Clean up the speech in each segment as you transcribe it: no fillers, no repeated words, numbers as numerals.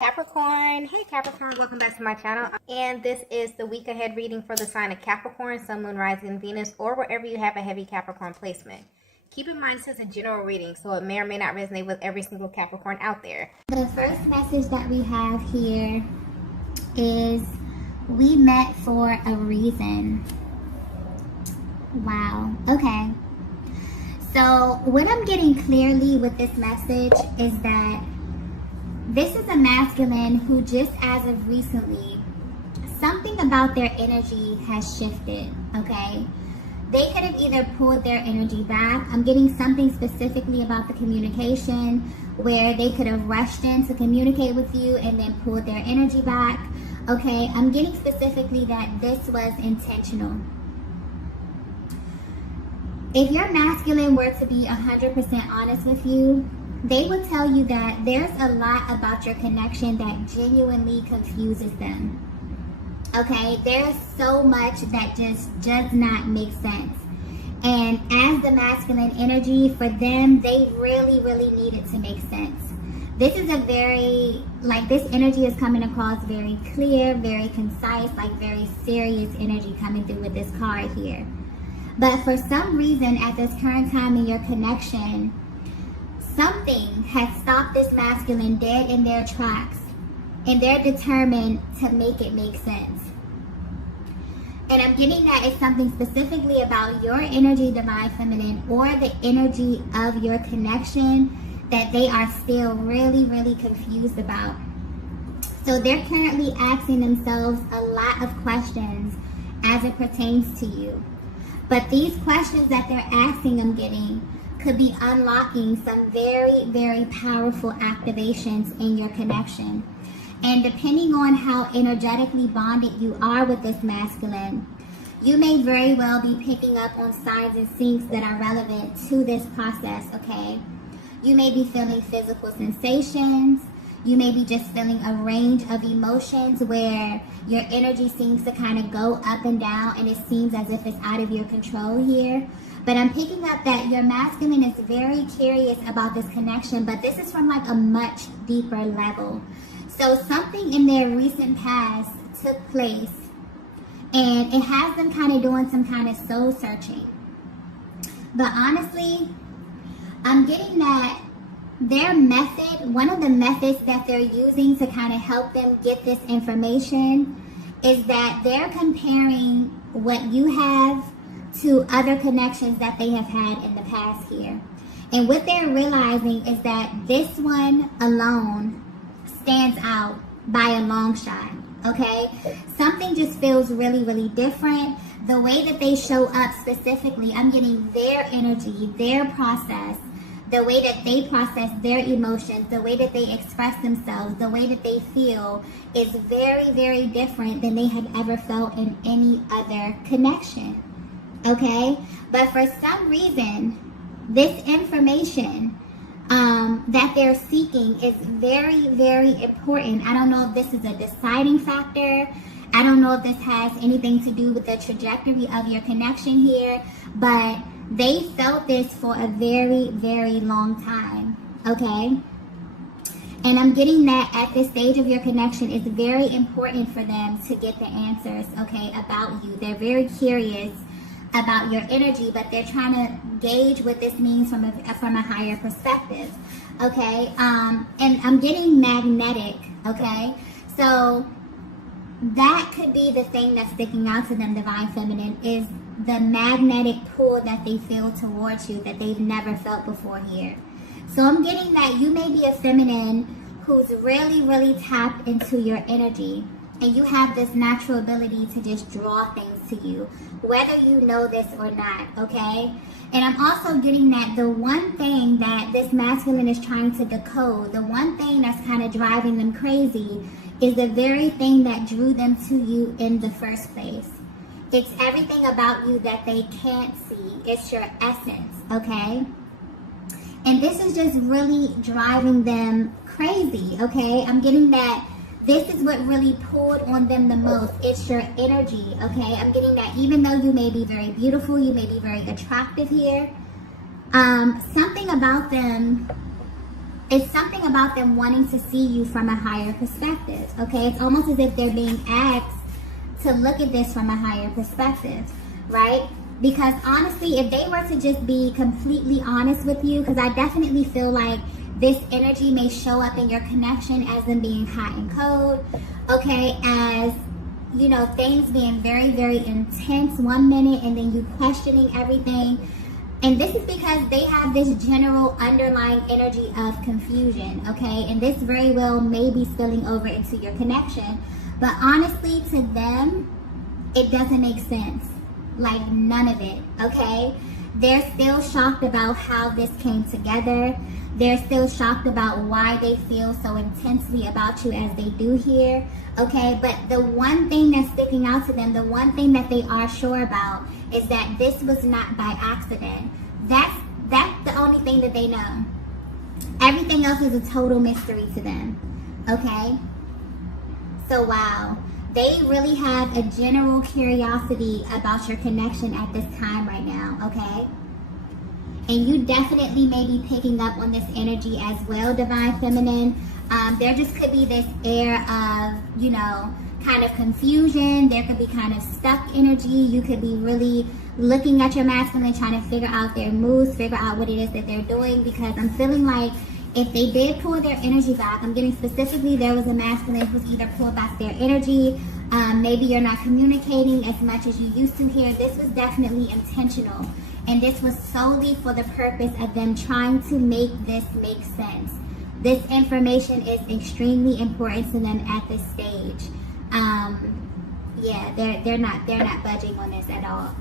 Capricorn. Hey Capricorn, welcome back to my channel. And this is the week ahead reading for the sign of Capricorn, Sun, Moon, Rising, Venus, or wherever you have a heavy Capricorn placement. Keep in mind this is a general reading, so it may or may not resonate with every single Capricorn out there. The first message that we have here is we met for a reason. Wow. Okay. So what I'm getting clearly with this message is that this is a masculine who just as of recently, something about their energy has shifted, okay? They could have either pulled their energy back. I'm getting something specifically about the communication where they could have rushed in to communicate with you and then pulled their energy back, okay? I'm getting specifically that this was intentional. If your masculine were to be 100% honest with you, they would tell you that there's a lot about your connection that genuinely confuses them. Okay, there's so much that just does not make sense. And as the masculine energy, for them, they really need it to make sense. This is a very, this energy is coming across very clear, very concise, very serious energy coming through with this card here. But for some reason, at this current time in your connection, something has stopped this masculine dead in their tracks, and they're determined to make it make sense. And I'm getting that it's something specifically about your energy, divine feminine, or the energy of your connection that they are still really confused about. So they're currently asking themselves a lot of questions as it pertains to you. But these questions that they're asking, I'm getting, could be unlocking some very powerful activations in your connection. And depending on how energetically bonded you are with this masculine, you may very well be picking up on signs and syncs that are relevant to this process, okay? You may be feeling physical sensations. You may be just feeling a range of emotions where your energy seems to kind of go up and down and it seems as if it's out of your control here. But I'm picking up that your masculine is very curious about this connection, but this is from a much deeper level. So something in their recent past took place and it has them kind of doing some kind of soul searching. But honestly, I'm getting that their method, one of the methods that they're using to kind of help them get this information is that they're comparing what you have to other connections that they have had in the past here. And what they're realizing is that this one alone stands out by a long shot, okay? Something just feels really different. The way that they show up specifically, I'm getting their energy, their process, the way that they process their emotions, the way that they express themselves, the way that they feel is very different than they have ever felt in any other connection. Okay, but for some reason, this information that they're seeking is very important. I don't know if this is a deciding factor. I don't know if this has anything to do with the trajectory of your connection here, but they felt this for a very long time, okay? And I'm getting that at this stage of your connection, it's very important for them to get the answers, okay, about you. They're very curious about your energy, but they're trying to gauge what this means from a higher perspective, okay? And I'm getting magnetic, okay? So that could be the thing that's sticking out to them, divine feminine, is the magnetic pull that they feel towards you that they've never felt before here. So I'm getting that you may be a feminine who's really tapped into your energy, and you have this natural ability to just draw things to you, whether you know this or not, okay? And I'm also getting that the one thing that this masculine is trying to decode, the one thing that's kind of driving them crazy, is the very thing that drew them to you in the first place. It's everything about you that they can't see. It's your essence, okay? And this is just really driving them crazy, okay? I'm getting that this is what really pulled on them the most. It's your energy, okay? I'm getting that even though you may be very beautiful, you may be very attractive here, something about them it's something about them wanting to see you from a higher perspective, okay? It's almost as if they're being asked to look at this from a higher perspective, right? Because honestly, if they were to just be completely honest with you, because I definitely feel like this energy may show up in your connection as them being hot and cold, okay? As, you know, things being very, very intense one minute and then you questioning everything. And this is because they have this general underlying energy of confusion, okay? And this very well may be spilling over into your connection. But honestly, to them, it doesn't make sense. Like, none of it, okay? They're still shocked about how this came together. They're still shocked about why they feel so intensely about you as they do here, okay? But the one thing that's sticking out to them, the one thing that they are sure about is that this was not by accident. That's the only thing that they know. Everything else is a total mystery to them, okay? So, wow. They really have a general curiosity about your connection at this time right now, okay? And you definitely may be picking up on this energy as well, Divine Feminine. There just could be this air of, you know, kind of confusion. There could be kind of stuck energy. You could be really looking at your masculine, trying to figure out their moves, figure out what it is that they're doing. Because I'm feeling like if they did pull their energy back, I'm getting specifically there was a masculine who's either pulled back their energy. Maybe you're not communicating as much as you used to here. This was definitely intentional. And this was solely for the purpose of them trying to make this make sense. This information is extremely important to them at this stage. Yeah, they're not budging on this at all.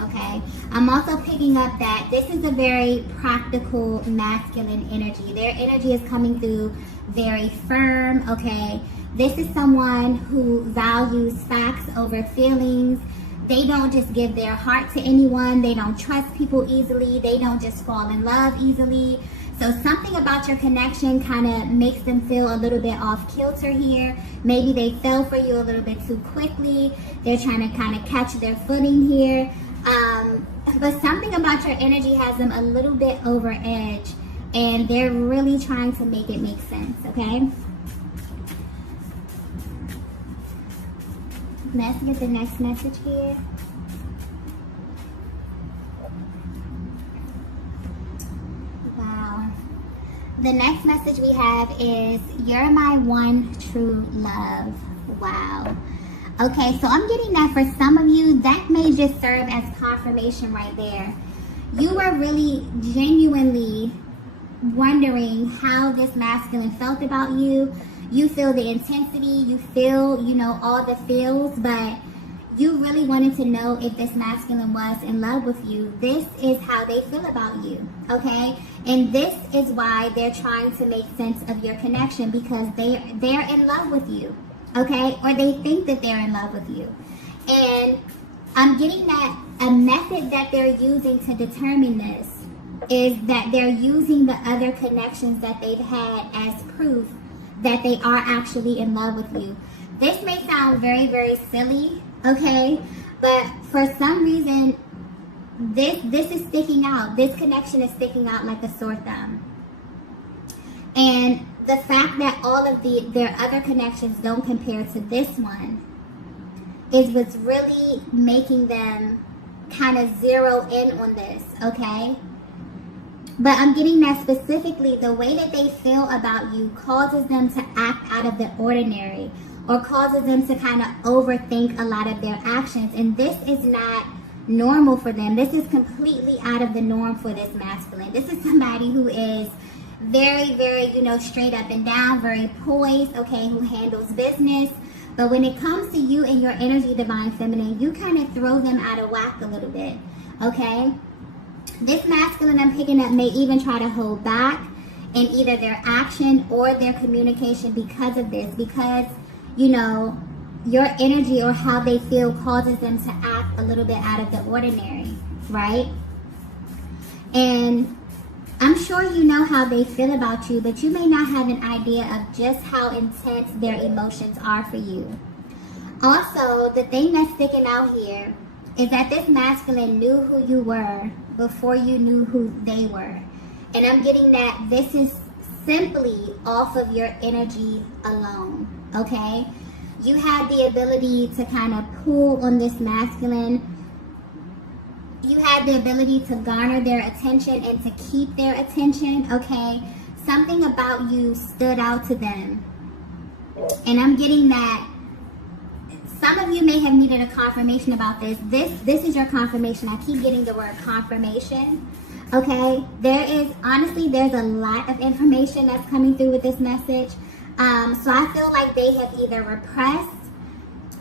Okay. I'm also picking up that this is a very practical masculine energy. Their energy is coming through very firm. Okay. This is someone who values facts over feelings. They don't just give their heart to anyone. They don't trust people easily. They don't just fall in love easily. So something about your connection kind of makes them feel a little bit off kilter here. Maybe they fell for you a little bit too quickly. They're trying to kind of catch their footing here. But something about your energy has them a little bit over edge. And they're really trying to make it make sense, okay? Let's get the next message here. Wow. The next message we have is, you're my one true love. Wow. Okay, so I'm getting that for some of you, that may just serve as confirmation right there. You were really genuinely wondering how this masculine felt about you. You feel the intensity, you feel, you know, all the feels, but you really wanted to know if this masculine was in love with you. This is how they feel about you, okay? And this is why they're trying to make sense of your connection, because they're in love with you, okay? Or they think that they're in love with you. And I'm getting that a method that they're using to determine this is that they're using the other connections that they've had as proof that they are actually in love with you. This may sound very, very silly, okay? But for some reason, this is sticking out. This connection is sticking out like a sore thumb. And the fact that all of their other connections don't compare to this one is what's really making them kind of zero in on this, okay? But I'm getting that specifically the way that they feel about you causes them to act out of the ordinary, or causes them to kind of overthink a lot of their actions. And this is not normal for them. This is completely out of the norm for this masculine. This is somebody who is very, very, you know, straight up and down, very poised, okay, who handles business. But when it comes to you and your energy, Divine Feminine, you kind of throw them out of whack a little bit, okay? This masculine I'm picking up may even try to hold back in either their action or their communication because of this. Because, you know, your energy or how they feel causes them to act a little bit out of the ordinary, right? And I'm sure you know how they feel about you, but you may not have an idea of just how intense their emotions are for you. Also, the thing that's sticking out here is that this masculine knew who you were before you knew who they were. And I'm getting that this is simply off of your energy alone, okay? You have the ability to kind of pull on this masculine. You have the ability to garner their attention and to keep their attention, okay? Something about you stood out to them. And I'm getting that some of you may have needed a confirmation about this. This is your confirmation. I keep getting the word confirmation. Okay, honestly, there's a lot of information that's coming through with this message. So I feel like they have either repressed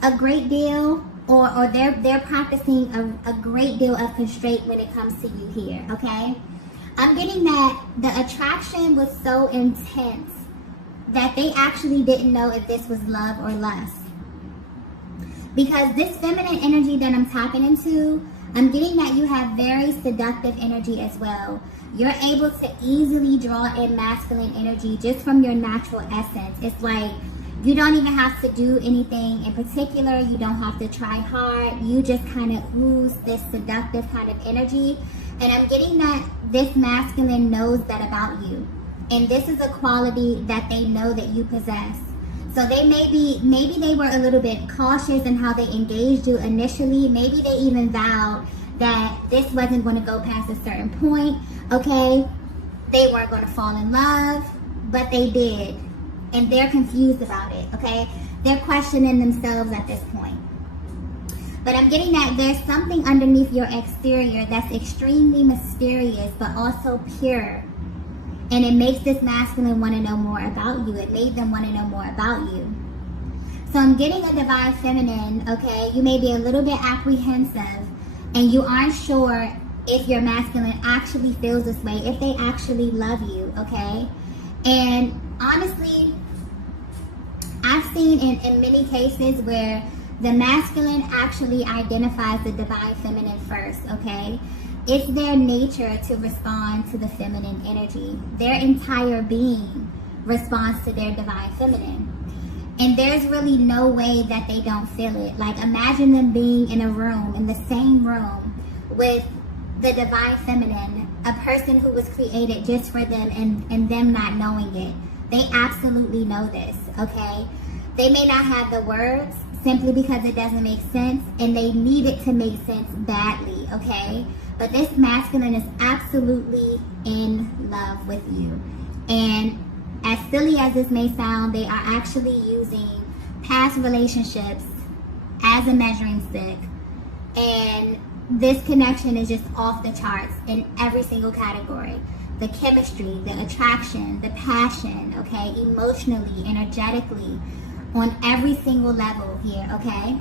a great deal or they're practicing a great deal of constraint when it comes to you here, okay? I'm getting that the attraction was so intense that they actually didn't know if this was love or lust. Because this feminine energy that I'm tapping into, I'm getting that you have very seductive energy as well. You're able to easily draw in masculine energy just from your natural essence. It's like you don't even have to do anything in particular. You don't have to try hard. You just kind of ooze this seductive kind of energy. And I'm getting that this masculine knows that about you. And this is a quality that they know that you possess. So they maybe they were a little bit cautious in how they engaged you initially. Maybe they even vowed that this wasn't going to go past a certain point, okay? They weren't going to fall in love, but they did. And they're confused about it, okay? They're questioning themselves at this point. But I'm getting that there's something underneath your exterior that's extremely mysterious, but also pure. And it makes this masculine want to know more about you. It made them want to know more about you. So I'm getting a divine feminine, okay? You may be a little bit apprehensive and you aren't sure if your masculine actually feels this way, if they actually love you, okay? And honestly, I've seen in many cases where the masculine actually identifies the divine feminine first, okay? It's their nature to respond to the feminine energy. Their entire being responds to their divine feminine. And there's really no way that they don't feel it. Like, imagine them being in a room, in the same room, with the divine feminine, a person who was created just for them and them not knowing it. They absolutely know this, okay? They may not have the words simply because it doesn't make sense, and they need it to make sense badly, okay? But this masculine is absolutely in love with you. And as silly as this may sound, they are actually using past relationships as a measuring stick. And this connection is just off the charts in every single category. The chemistry, the attraction, the passion, okay? Emotionally, energetically, on every single level here, okay?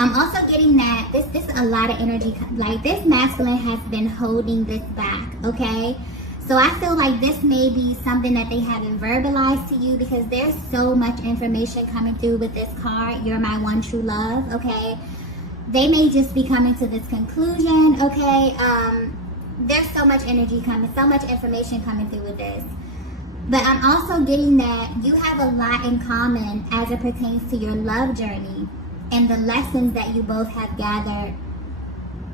I'm also getting that this is a lot of energy. Like, this masculine has been holding this back, okay? So I feel like this may be something that they haven't verbalized to you, because there's so much information coming through with this card. You're my one true love, okay? They may just be coming to this conclusion, okay? There's so much energy coming, so much information coming through with this. But I'm also getting that you have a lot in common as it pertains to your love journey and the lessons that you both have gathered,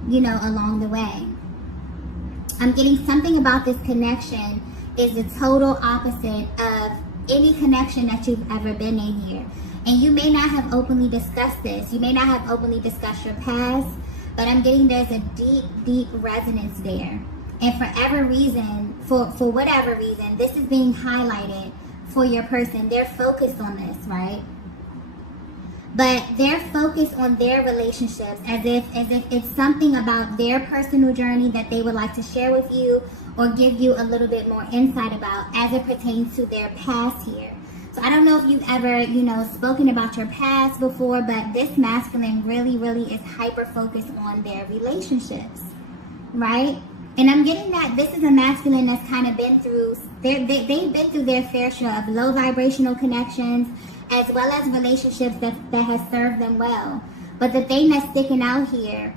you know, along the way. I'm getting something about this connection is the total opposite of any connection that you've ever been in here. And you may not have openly discussed this. You may not have openly discussed your past, but I'm getting there's a deep, deep resonance there. And for whatever reason, this is being highlighted for your person. They're focused on this, right? But they're focused on their relationships as if it's something about their personal journey that they would like to share with you or give you a little bit more insight about as it pertains to their past here. So I don't know if you've ever, you know, spoken about your past before, but this masculine really, really is hyper-focused on their relationships, right? And I'm getting that this is a masculine that's kind of been through, they've been through their fair share of low vibrational connections, as well as relationships that has served them well. But the thing that's sticking out here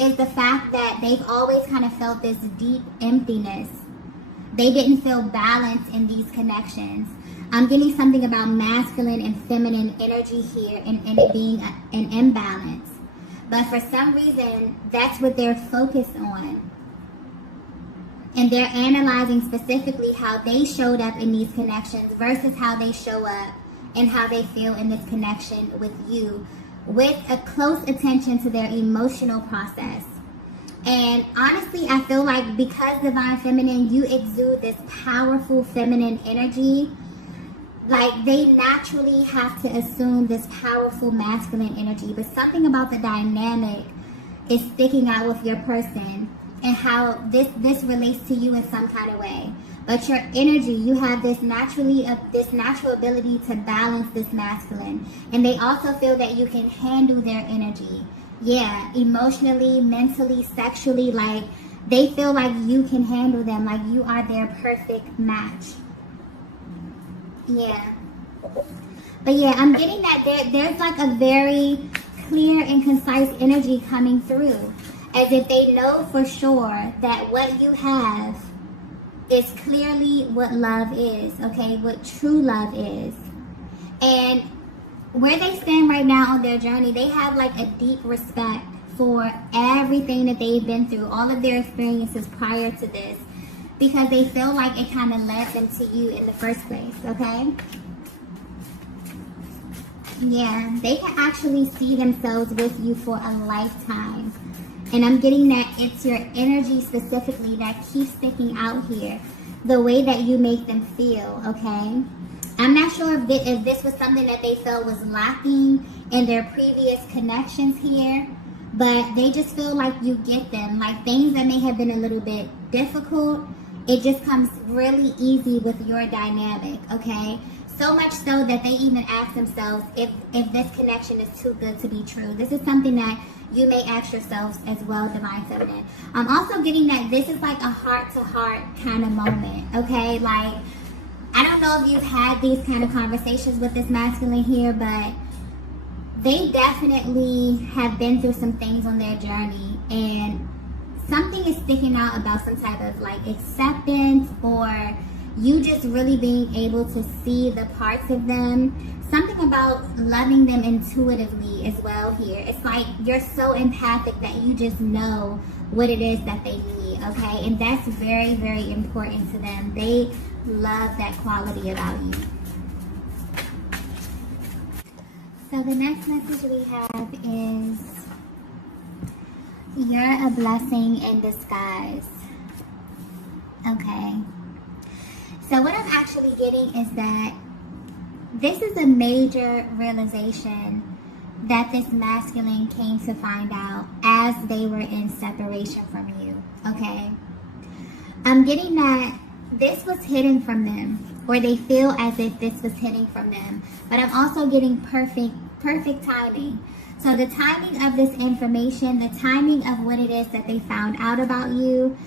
is the fact that they've always kind of felt this deep emptiness. They didn't feel balance in these connections. I'm getting something about masculine and feminine energy here and it being an imbalance. But for some reason, that's what they're focused on. And they're analyzing specifically how they showed up in these connections versus how they show up and how they feel in this connection with you, with a close attention to their emotional process. And honestly, I feel like because Divine Feminine, you exude this powerful feminine energy. Like, they naturally have to assume this powerful masculine energy, but something about the dynamic is sticking out with your person and how this relates to you in some kind of way. But your energy, you have this natural ability to balance this masculine, and they also feel that you can handle their energy. Yeah, emotionally, mentally, sexually, like they feel like you can handle them, like you are their perfect match. Yeah. But yeah, I'm getting that there's like a very clear and concise energy coming through, as if they know for sure that what you have is clearly what love is, okay? What true love is. And where they stand right now on their journey, they have like a deep respect for everything that they've been through, all of their experiences prior to this, because they feel like it kind of led them to you in the first place, okay? Yeah, they can actually see themselves with you for a lifetime. And I'm getting that it's your energy specifically that keeps sticking out here. The way that you make them feel, okay? I'm not sure if this was something that they felt was lacking in their previous connections here, but they just feel like you get them. Like things that may have been a little bit difficult, it just comes really easy with your dynamic, okay? So much so that they even ask themselves if this connection is too good to be true. This is something that you may ask yourselves as well, Divine Feminine. I'm also getting that this is like a heart-to-heart kind of moment, okay? Like, I don't know if you've had these kind of conversations with this masculine here, but they definitely have been through some things on their journey, and something is sticking out about some type of like acceptance, or you just really being able to see the parts of them. Something about loving them intuitively as well here. It's like you're so empathic that you just know what it is that they need, okay? And that's very, very important to them. They love that quality about you. So the next message we have is, you're a blessing in disguise. Okay. So what I'm actually getting is that this is a major realization that this masculine came to find out as they were in separation from you, okay? I'm getting that this was hidden from them, or they feel as if this was hidden from them, but I'm also getting perfect timing. So the timing of this information, the timing of what it is that they found out about you,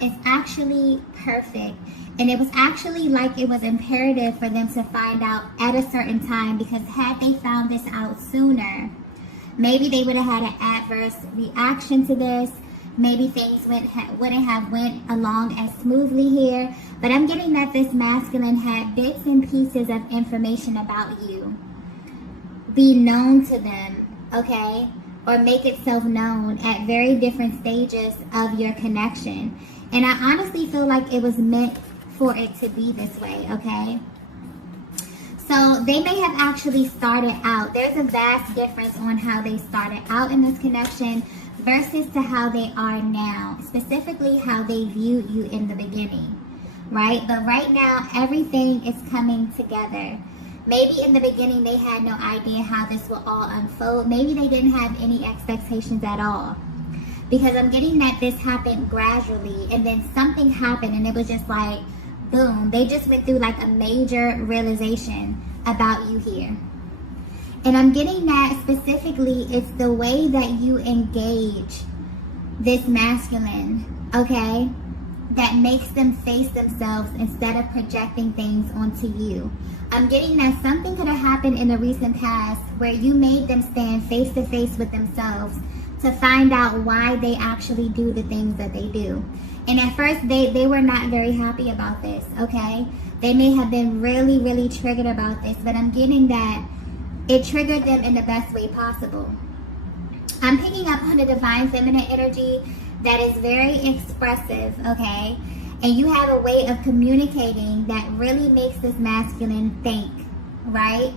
is actually perfect. And it was actually like it was imperative for them to find out at a certain time, because had they found this out sooner, maybe they would have had an adverse reaction to this. Maybe things wouldn't have went along as smoothly here. But I'm getting that this masculine had bits and pieces of information about you be known to them, okay? Or make itself known at very different stages of your connection. And I honestly feel like it was meant for it to be this way, okay? So they may have actually started out. There's a vast difference on how they started out in this connection versus to how they are now, specifically how they viewed you in the beginning, right? But right now, everything is coming together. Maybe in the beginning, they had no idea how this will all unfold. Maybe they didn't have any expectations at all. Because I'm getting that this happened gradually, and then something happened, and it was just like, boom. They just went through like a major realization about you here. And I'm getting that specifically, it's the way that you engage this masculine, okay, that makes them face themselves instead of projecting things onto you. I'm getting that something could have happened in the recent past where you made them stand face to face with themselves to find out why they actually do the things that they do. And at first, they were not very happy about this, okay? They may have been really, really triggered about this, but I'm getting that it triggered them in the best way possible. I'm picking up on the Divine Feminine energy that is very expressive, okay? And you have a way of communicating that really makes this masculine think, right?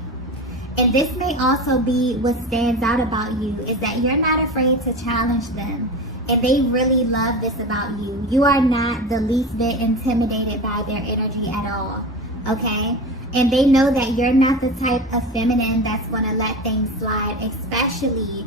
And this may also be what stands out about you, is that you're not afraid to challenge them. And they really love this about you. You are not the least bit intimidated by their energy at all, okay? And they know that you're not the type of feminine that's going to let things slide, especially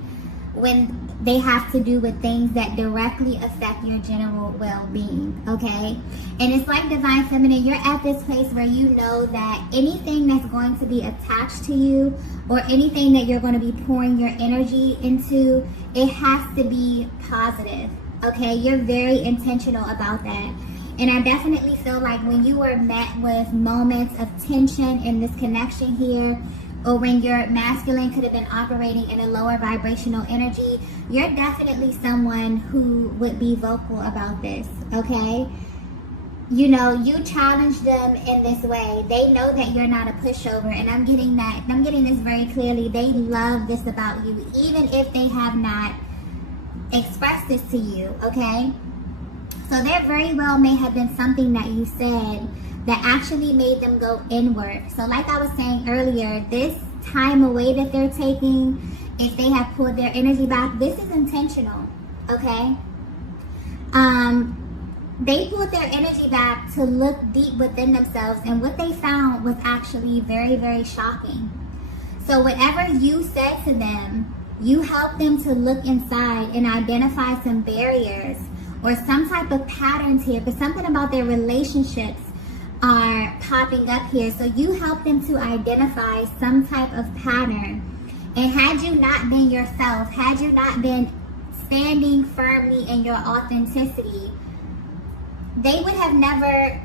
when they have to do with things that directly affect your general well-being, okay? And it's like Divine Feminine, you're at this place where you know that anything that's going to be attached to you or anything that you're going to be pouring your energy into, it has to be positive, okay? You're very intentional about that. And I definitely feel like when you were met with moments of tension in this connection here, or when your masculine could have been operating in a lower vibrational energy, you're definitely someone who would be vocal about this, okay? You know, you challenge them in this way. They know that you're not a pushover, and I'm getting this very clearly. They love this about you, even if they have not expressed this to you, okay? So there very well may have been something that you said that actually made them go inward. So like I was saying earlier, this time away that they're taking, if they have pulled their energy back, this is intentional, okay? They pulled their energy back to look deep within themselves, and what they found was actually very, very shocking. So whatever you said to them, you helped them to look inside and identify some barriers or some type of patterns here, but something about their relationships are popping up here. So you help them to identify some type of pattern. And had you not been yourself, had you not been standing firmly in your authenticity, they would have never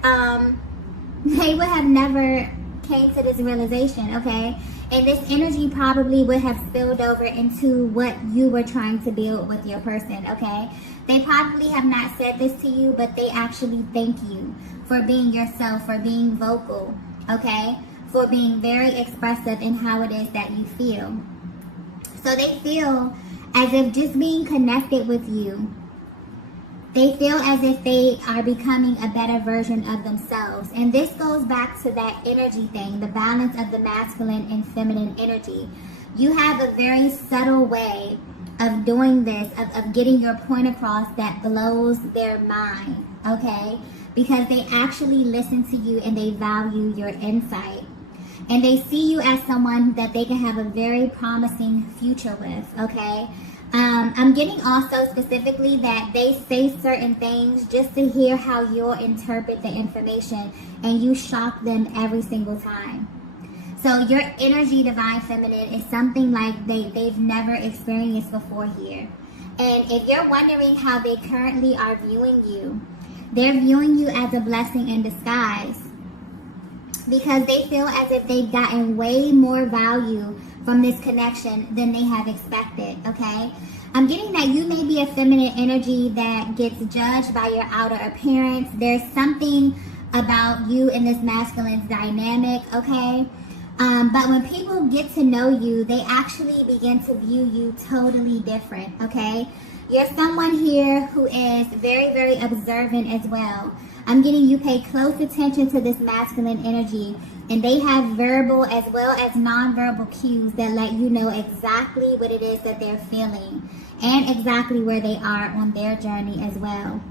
came to this realization, okay? And this energy probably would have spilled over into what you were trying to build with your person, okay? They probably have not said this to you, but they actually thank you for being yourself, for being vocal, okay? For being very expressive in how it is that you feel. So they feel as if just being connected with you, they feel as if they are becoming a better version of themselves. And this goes back to that energy thing, the balance of the masculine and feminine energy. You have a very subtle way of doing this, of getting your point across that blows their mind, okay? Because they actually listen to you and they value your insight. And they see you as someone that they can have a very promising future with, okay? I'm getting also specifically that they say certain things just to hear how you'll interpret the information, and you shock them every single time. So your energy, Divine Feminine, is something like they've never experienced before here. And if you're wondering how they currently are viewing you, they're viewing you as a blessing in disguise, because they feel as if they've gotten way more value from this connection than they have expected, okay? I'm getting that you may be a feminine energy that gets judged by your outer appearance. There's something about you in this masculine dynamic, okay? But when people get to know you, they actually begin to view you totally different, okay? You're someone here who is very, very observant as well. I'm getting you pay close attention to this masculine energy, and they have verbal as well as nonverbal cues that let you know exactly what it is that they're feeling and exactly where they are on their journey as well.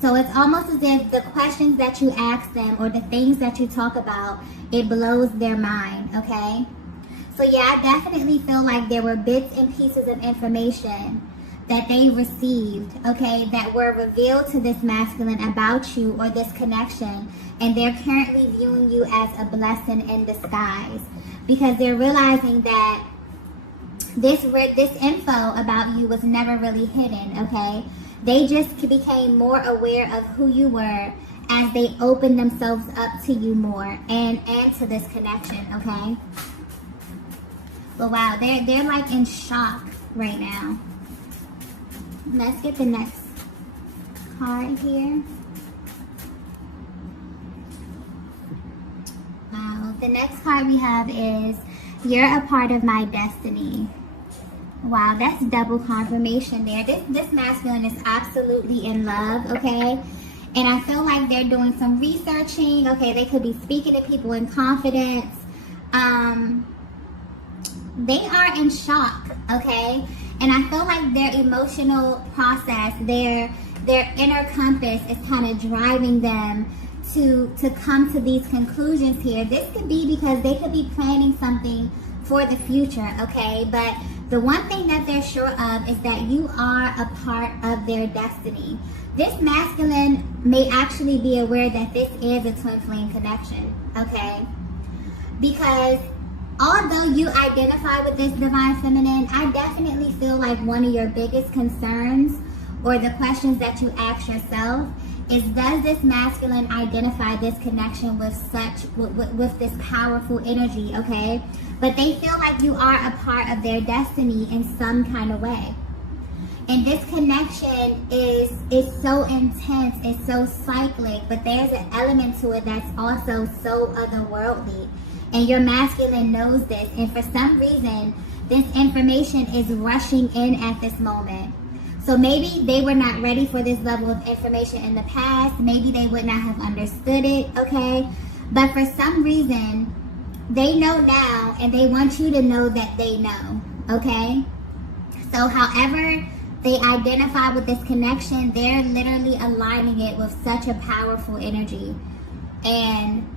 So it's almost as if the questions that you ask them or the things that you talk about, it blows their mind, okay? So yeah, I definitely feel like there were bits and pieces of information that they received, okay, that were revealed to this masculine about you or this connection, and they're currently viewing you as a blessing in disguise, because they're realizing that this info about you was never really hidden, okay? They just became more aware of who you were as they opened themselves up to you more and to this connection, okay? But wow, they're like in shock right now. Let's get the next card here. Wow, the next card we have is, you're a part of my destiny. Wow, that's double confirmation there. This masculine is absolutely in love, okay? And I feel like they're doing some researching, okay? They could be speaking to people in confidence. They are in shock, okay? And I feel like their emotional process, their inner compass is kind of driving them to come to these conclusions here. This could be because they could be planning something for the future, okay? But the one thing that they're sure of is that you are a part of their destiny. This masculine may actually be aware that this is a twin flame connection, okay? Because although you identify with this divine feminine, I definitely feel like one of your biggest concerns or the questions that you ask yourself is, does this masculine identify this connection with this powerful energy, okay? But they feel like you are a part of their destiny in some kind of way. And this connection is so intense, it's so cyclic, but there's an element to it that's also so otherworldly. And your masculine knows this, and for some reason, this information is rushing in at this moment. So maybe they were not ready for this level of information in the past. Maybe they would not have understood it, okay? But for some reason, they know now, and they want you to know that they know, okay? So however they identify with this connection, they're literally aligning it with such a powerful energy. And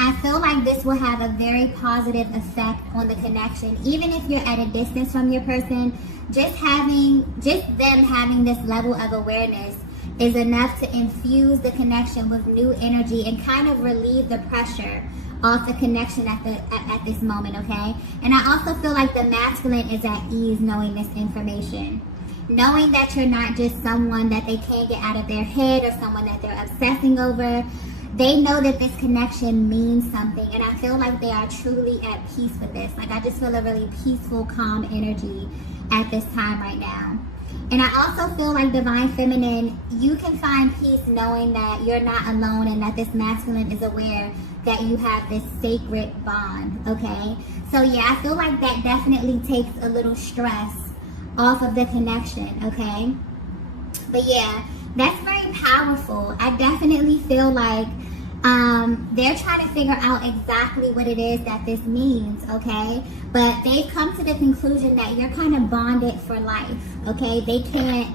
I feel like this will have a very positive effect on the connection. Even if you're at a distance from your person, just them having this level of awareness is enough to infuse the connection with new energy and kind of relieve the pressure off the connection at this moment, okay? And I also feel like the masculine is at ease knowing this information. Knowing that you're not just someone that they can't get out of their head or someone that they're obsessing over. They know that this connection means something, and I feel like they are truly at peace with this. Like, I just feel a really peaceful, calm energy at this time right now. And I also feel like divine feminine, you can find peace knowing that you're not alone and that this masculine is aware that you have this sacred bond, okay? So yeah, I feel like that definitely takes a little stress off of the connection, okay? But yeah, that's very powerful. I definitely feel like they're trying to figure out exactly what it is that this means, okay? But they've come to the conclusion that you're kind of bonded for life, okay? They can't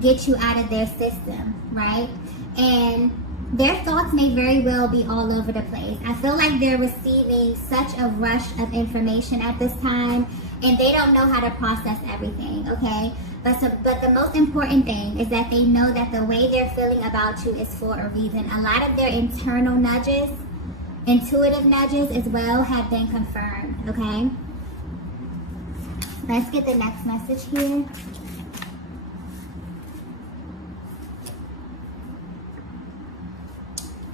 get you out of their system, right? And their thoughts may very well be all over the place. I feel like they're receiving such a rush of information at this time, and they don't know how to process everything, okay? But the most important thing is that they know that the way they're feeling about you is for a reason. A lot of their internal nudges, intuitive nudges as well, have been confirmed, okay? Let's get the next message here.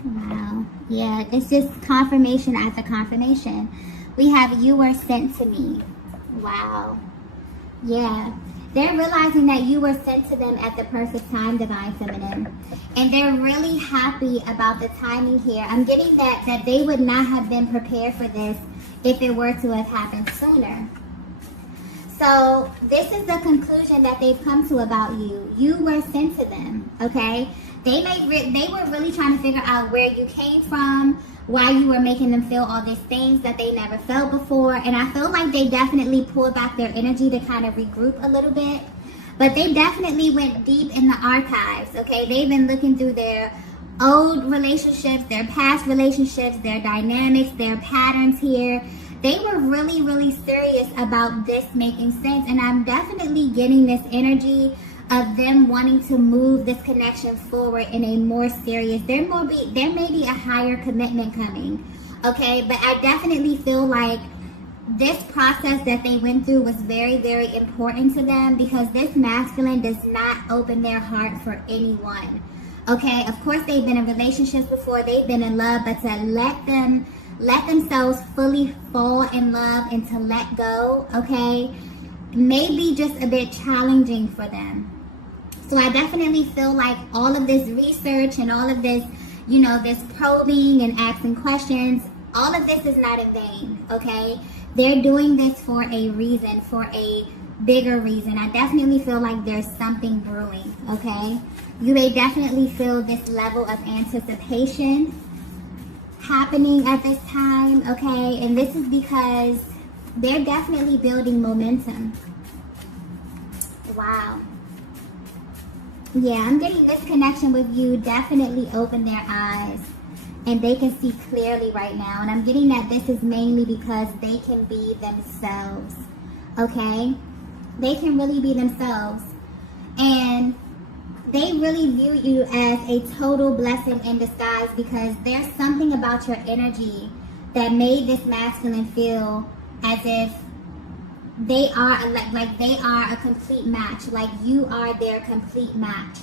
Wow. Yeah, it's just confirmation after confirmation. We have, you were sent to me. Wow. Yeah. They're realizing that you were sent to them at the perfect time, divine feminine. And they're really happy about the timing here. I'm getting that they would not have been prepared for this if it were to have happened sooner. So this is the conclusion that they've come to about you. You were sent to them, okay? They were really trying to figure out where you came from, why you were making them feel all these things that they never felt before. And I feel like they definitely pulled back their energy to kind of regroup a little bit. But they definitely went deep in the archives, okay? They've been looking through their old relationships, their past relationships, their dynamics, their patterns here. They were really, really serious about this making sense. And I'm definitely getting this energy of them wanting to move this connection forward in a more serious, there may be a higher commitment coming, okay? But I definitely feel like this process that they went through was very, very important to them, because this masculine does not open their heart for anyone, okay? Of course, they've been in relationships before, they've been in love, but to let themselves fully fall in love and to let go, okay, may be just a bit challenging for them. So I definitely feel like all of this research and all of this, you know, this probing and asking questions, all of this is not in vain, okay? They're doing this for a reason, for a bigger reason. I definitely feel like there's something brewing, okay? You may definitely feel this level of anticipation happening at this time, okay? And this is because they're definitely building momentum. Wow. Yeah, I'm getting this connection with you definitely open their eyes and they can see clearly right now. And I'm getting that this is mainly because they can be themselves, okay? They can really be themselves. And they really view you as a total blessing in disguise because there's something about your energy that made this masculine feel as if they are like they are a complete match, like you are their complete match.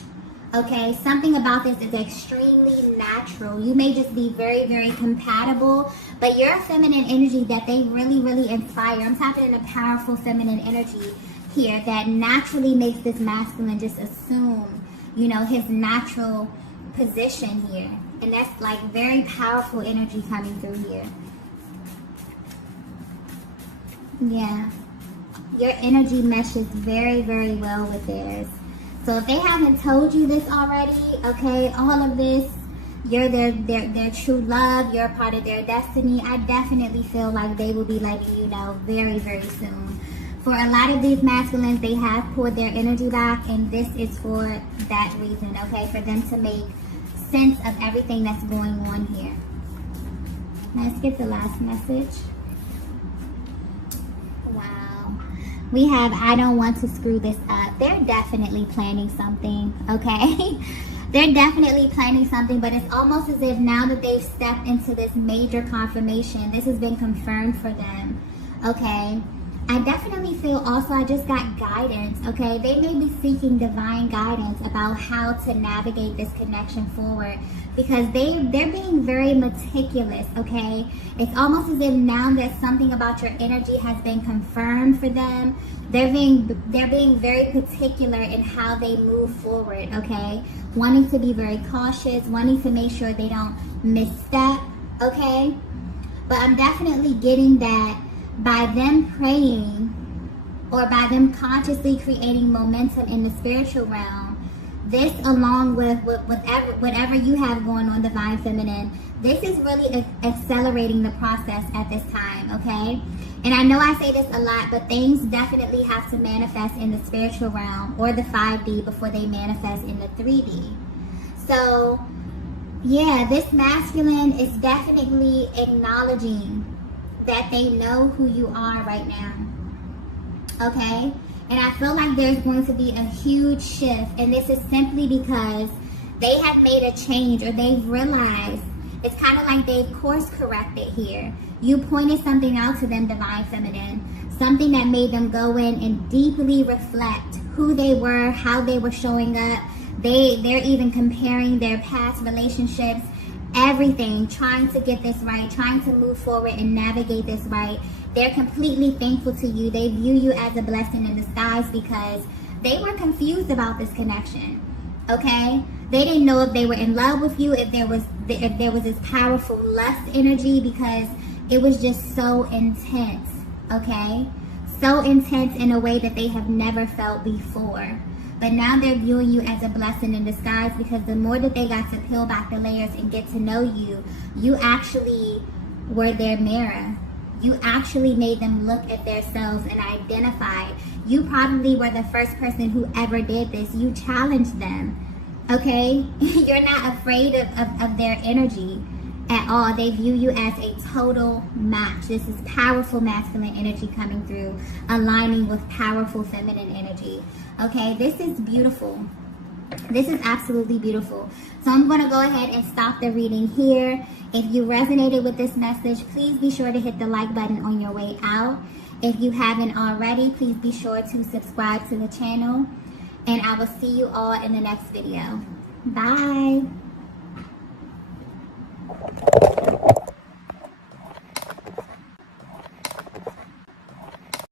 Okay, something about this is extremely natural. You may just be very, very compatible, but you're a feminine energy that they really, really inspire. I'm tapping in a powerful feminine energy here that naturally makes this masculine just assume, you know, his natural position here. And that's like very powerful energy coming through here. Yeah. Your energy meshes very, very well with theirs. So if they haven't told you this already, okay, all of this, you're their true love, you're a part of their destiny, I definitely feel like they will be letting you know very, very soon. For a lot of these masculines, they have pulled their energy back, and this is for that reason, okay, for them to make sense of everything that's going on here. Let's get the last message. Wow. We have, I don't want to screw this up. They're definitely planning something, okay? They're definitely planning something, but it's almost as if now that they've stepped into this major confirmation, this has been confirmed for them, okay? I definitely feel also I just got guidance, okay? They may be seeking divine guidance about how to navigate this connection forward because they're being very meticulous, okay? It's almost as if now that something about your energy has been confirmed for them, they're being very particular in how they move forward, okay? Wanting to be very cautious, wanting to make sure they don't misstep, okay? But I'm definitely getting that by them praying or by them consciously creating momentum in the spiritual realm, this along with whatever you have going on, divine feminine, this is really accelerating the process at this time, okay? And I know I say this a lot, but things definitely have to manifest in the spiritual realm or the 5D before they manifest in the 3D. So yeah, this masculine is definitely acknowledging that they know who you are right now, okay? And I feel like there's going to be a huge shift, and this is simply because they have made a change or they've realized, it's kind of like they've course corrected here. You pointed something out to them, divine feminine, something that made them go in and deeply reflect who they were, how they were showing up. They're even comparing their past relationships, everything, trying to get this right, trying to move forward and navigate this right. They're completely thankful to you. They view you as a blessing in disguise because they were confused about this connection, okay? They didn't know if they were in love with you, if there was this powerful lust energy, because it was just so intense, okay? So intense in a way that they have never felt before. But now they're viewing you as a blessing in disguise because the more that they got to peel back the layers and get to know you, you actually were their mirror. You actually made them look at themselves and identify. You probably were the first person who ever did this. You challenged them, okay? You're not afraid of their energy at all. They view you as a total match. This is powerful masculine energy coming through, aligning with powerful feminine energy. Okay, this is beautiful. This is absolutely beautiful. So I'm going to go ahead and stop the reading here. If you resonated with this message, please be sure to hit the like button on your way out. If you haven't already, please be sure to subscribe to the channel. And I will see you all in the next video. Bye.